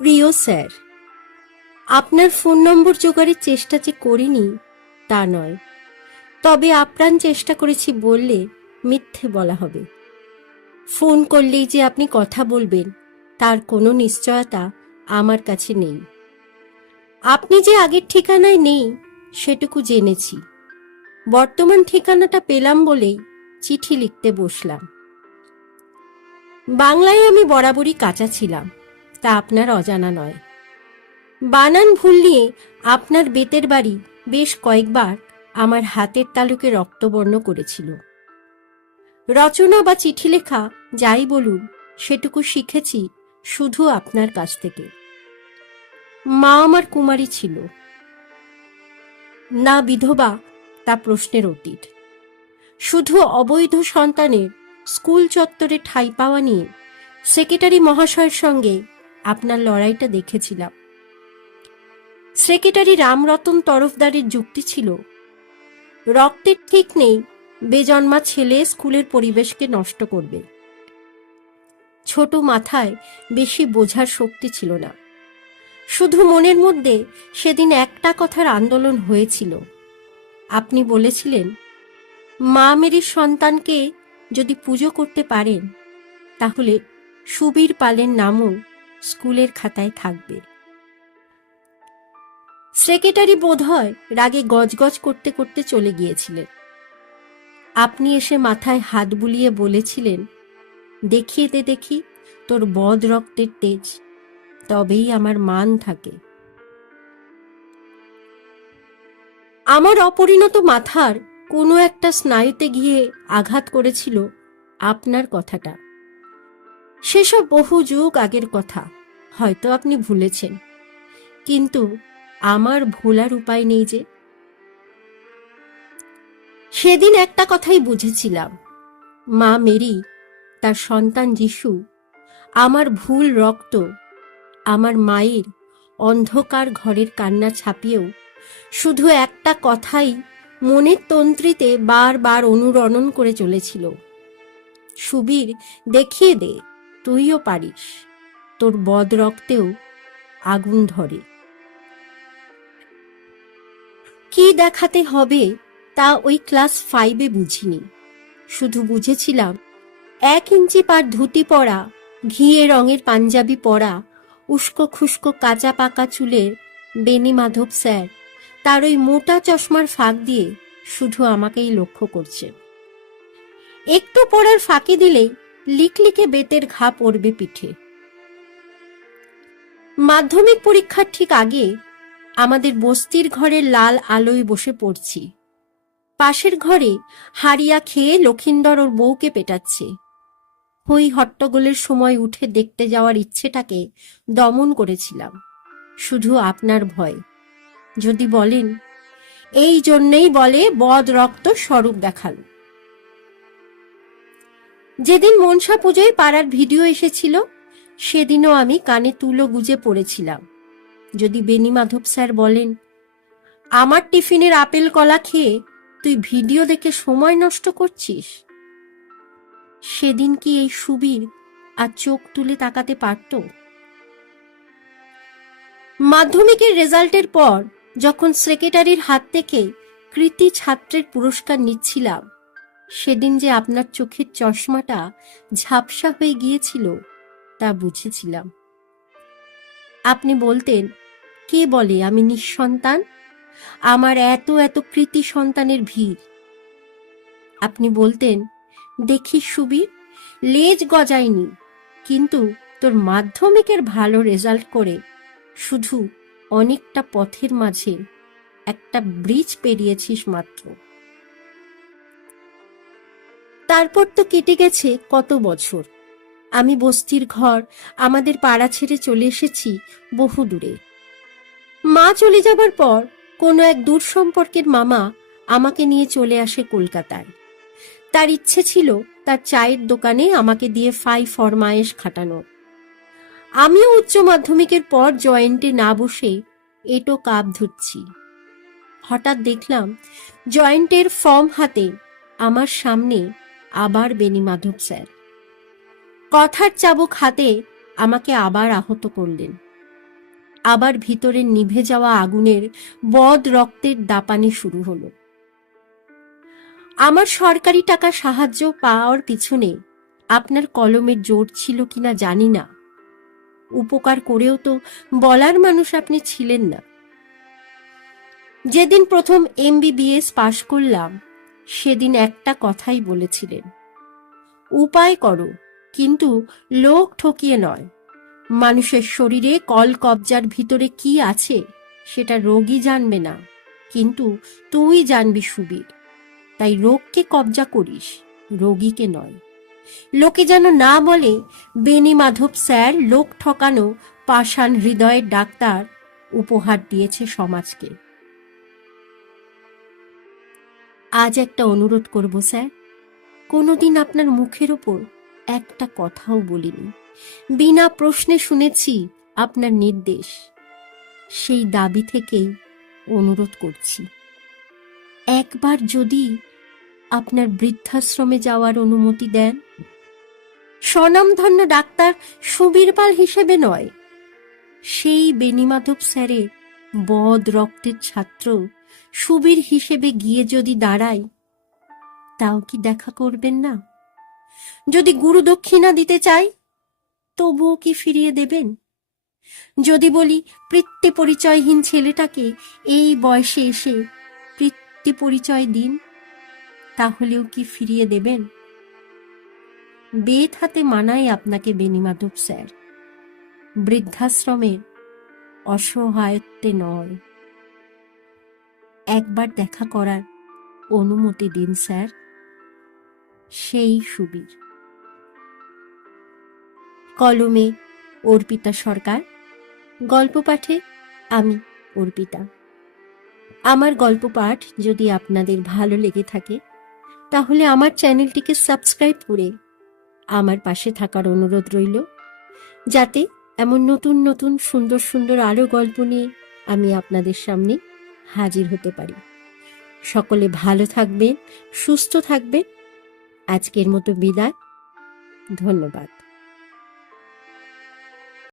প্রিয় স্যার, আপনার ফোন নম্বর জোগাড়ের চেষ্টা যে করিনি, তা নয়। তবে আপ্রাণ চেষ্টা করেছি বললে মিথ্যে বলা হবে। ফোন করলেই যে আপনি কথা বলবেন, তার কোনো নিশ্চয়তা আমার কাছে নেই। আপনি যে আগের ঠিকানায় নেই, সেটুকু জেনেছি। বর্তমান ঠিকানাটা পেলাম বলেই চিঠি লিখতে বসলাম। বাংলায় আমি বরাবরই কাঁচা ছিলাম। তা আপনার অজানা নয়। বানান ভুল নিয়ে আপনার বেতের বাড়ি বেশ কয়েকবার আমার হাতের তালুকে রক্তবর্ণ করেছিল। রচনা বা চিঠি লেখা যাই বলুন, সেটুকু শিখেছি শুধু আপনার কাছ থেকে। মা আমার কুমারী ছিল। না বিধবা, তা প্রশ্নের অতীত। শুধু অবৈধ সন্তানের স্কুল চত্বরে ঠাঁই পাওয়া নিয়ে সেক্রেটারি মহাশয়ের সঙ্গে আপনার লড়াইটা দেখেছিলাম। সেক্রেটারি রামরতন তরফদারের যুক্তি ছিল রক্তের ঠিক নেই, বেজন্মা ছেলে স্কুলের পরিবেশকে নষ্ট করবে। ছোট মাথায় বেশি বোঝার শক্তি ছিল না। শুধু মনের মধ্যে সেদিন একটা কথার আন্দোলন হয়েছিল। আপনি বলেছিলেন, মা মেরির সন্তানকে যদি পুজো করতে পারেন, তাহলে সুবীর পালের নামও স্কুলের খাতায় থাকবে। সেক্রেটারি বোধহয় রাগে গজগজ করতে করতে চলে গিয়েছিলেন। আপনি এসে মাথায় হাত বুলিয়ে বলেছিলেন, দেখিয়ে দে দেখি তোর বদ রক্তের তেজ, তবেই আমার মান থাকে। আমার অপরিণত মাথার কোনো একটা স্নায়ুতে গিয়ে আঘাত করেছিল আপনার কথাটা। সেসব বহু যুগ আগের কথা। হয়তো আপনি ভুলেছেন। কিন্তু আমার ভোলার উপায় নেই যে। সেদিন একটা কথাই বুঝেছিলাম। মা মেরি, তার সন্তান যিশু, আমার ভুল রক্ত, আমার মায়ের অন্ধকার ঘরের কান্না ছাপিয়েও শুধু একটা কথাই মনের তন্ত্রীতে বারবার অনুরণন করে চলেছিল। সুবীর দেখিয়ে দে। তুইও পারিস। তোর বদ রক্তেও আগুন ধরে। কি দেখাতে হবে তা ওই ক্লাস ফাইভে বুঝিনি। শুধু বুঝেছিলাম, এক ইঞ্চি পার ধুতি পরা, ঘিয়ে রঙের পাঞ্জাবি পরা, উস্কো খুস্কো কাঁচা পাকা চুলের বেনি মাধব স্যার, তার ওই মোটা চশমার ফাঁক দিয়ে শুধু আমাকেই লক্ষ্য করছে। একটু পড়ার ফাঁকি দিলেই লিকলিকে বেতের ঘা পড়বে পিঠে। মাধ্যমিক পরীক্ষার ঠিক আগে আমাদের বস্তির ঘরের লাল আলোয় বসে পড়ছি। পাশের ঘরে হারিয়া খেয়ে লক্ষিন্দর ওর বউকে পেটাচ্ছে। হই হট্টগোলের সময় উঠে দেখতে যাওয়ার ইচ্ছেটাকে দমন করেছিলাম। শুধু আপনার ভয়। যদি বলেন, এই জন্যেই বলে বদ রক্ত স্বরূপ দেখাল। যেদিন মনসা পুজোয় পাড়ার ভিডিও এসেছিল, সেদিনও আমি কানে তুলো গুজে পড়েছিলাম। যদি বেনি মাধব স্যার বলেন, আমার টিফিনের আপেল কলা খেয়ে তুই ভিডিও দেখে সময় নষ্ট করছিস? সেদিন কি এই সুবীর আর চোখ তুলে তাকাতে পারত? মাধ্যমিকের রেজাল্টের পর যখন সেক্রেটারির হাত থেকে কৃতি ছাত্রের পুরস্কার নিচ্ছিলাম সেদিন যে আপনার চোখের চশমাটা ঝাপসা হয়ে গিয়েছিল, তা বুঝেছিলাম। আপনি বলতেন, কে বলে আমি নিঃসন্তান? আমার এত এত কৃতি সন্তানের ভিড়। আপনি বলতেন, দেখি সুবীর লেজ গজায়নি, কিন্তু তোর মাধ্যমিকের ভালো রেজাল্ট করে শুধু অনেকটা পথের মাঝে একটা ব্রিজ পেরিয়েছিস মাত্র। তারপর তো কেটে গেছে কত বছর। আমি বস্তির ঘর, আমাদের পাড়া ছেড়ে চলে এসেছি বহু দূরে। মা চলে যাবার পর কোনো এক দূর সম্পর্কের মামা আমাকে নিয়ে চলে আসে কলকাতায়। তার ইচ্ছে ছিল তার চায়ের দোকানে আমাকে দিয়ে ফাই ফরমায়েশ খাটানোর আমিও উচ্চ মাধ্যমিকের পর জয়েন্টে না বসে এটো কাপ ধুচ্ছি। হঠাৎ দেখলাম জয়েন্টের ফর্ম হাতে আমার সামনে আবার বেনি মাধব স্যার। কথার চাবুক হাতে আমাকে আবার আহত করলেন। আবার ভিতরে নিভে যাওয়া আগুনের বদ রক্তের দাপানি শুরু হলো। আমার সরকারি টাকা সাহায্য পাওয়ার পিছনে আপনার কলমের জোর ছিল কিনা জানি না। উপকার করেও তো বলার মানুষ আপনি ছিলেন না। যেদিন প্রথম এমবিবিএস পাশ করলাম সেদিন একটা কথাই বলেছিলেন। উপায় করো, কিন্তু লোক ঠকিয়ে নয়। মানুষের শরীরে কল কবজার ভিতরে কি আছে, সেটা রোগী জানবে না। কিন্তু তুই জানবি সুবীর। তাই রোগকে কবজা করিস, রোগীকে নয়। লোকে যেন না বলে বেনি মাধব স্যার লোক ঠকানো পাষাণ হৃদয়ের ডাক্তার উপহার দিয়েছে সমাজকে। আজ একটা অনুরোধ করব, স্যার। কোনোদিন আপনার মুখের ওপর একটা কথাও বলিনি। বিনা প্রশ্নে শুনেছি আপনার নির্দেশ। সেই দাবি থেকেই অনুরোধ করছি। একবার যদি আপনার বৃদ্ধাশ্রমে যাওয়ার অনুমতি দেন। স্বনামধন্য ডাক্তার সুবীরপাল হিসেবে নয়, সেই বেনিমাধব স্যারের বদ রক্তের ছাত্র সুবীর হিসেবে গিয়ে যদি দাঁড়াই তাও কি দেখা করবেন না? যদি গুরু দক্ষিণা দিতে চাই তবুও কি ফিরিয়ে দেবেন? যদি বলি বৃত্তি পরিচয়হীন ছেলেটাকে এই বয়সে এসে বৃত্তি পরিচয় দিন তাহলেও কি ফিরিয়ে দেবেন? বেত হাতে মানায় আপনাকে বেনিমাধব স্যার। বৃদ্ধাশ্রমের অসহায়ত্বে নয়। একবার দেখা করার অনুমতি দিন, স্যার। সেই সুবীর। কলমে অর্পিতা সরকার, গল্প পাঠে আমি অর্পিতা। আমার গল্প পাঠ যদি আপনাদের ভালো লেগে থাকে, তাহলে আমার চ্যানেলটিকে সাবস্ক্রাইব করে আমার পাশে থাকার অনুরোধ রইল, যাতে এমন নতুন নতুন, সুন্দর সুন্দর আরও গল্প নিয়ে আমি আপনাদের সামনে হাজির হতে পারি। সকলে ভালো থাকবেন, সুস্থ থাকবেন। আজকের মতো বিদায়। ধন্যবাদ।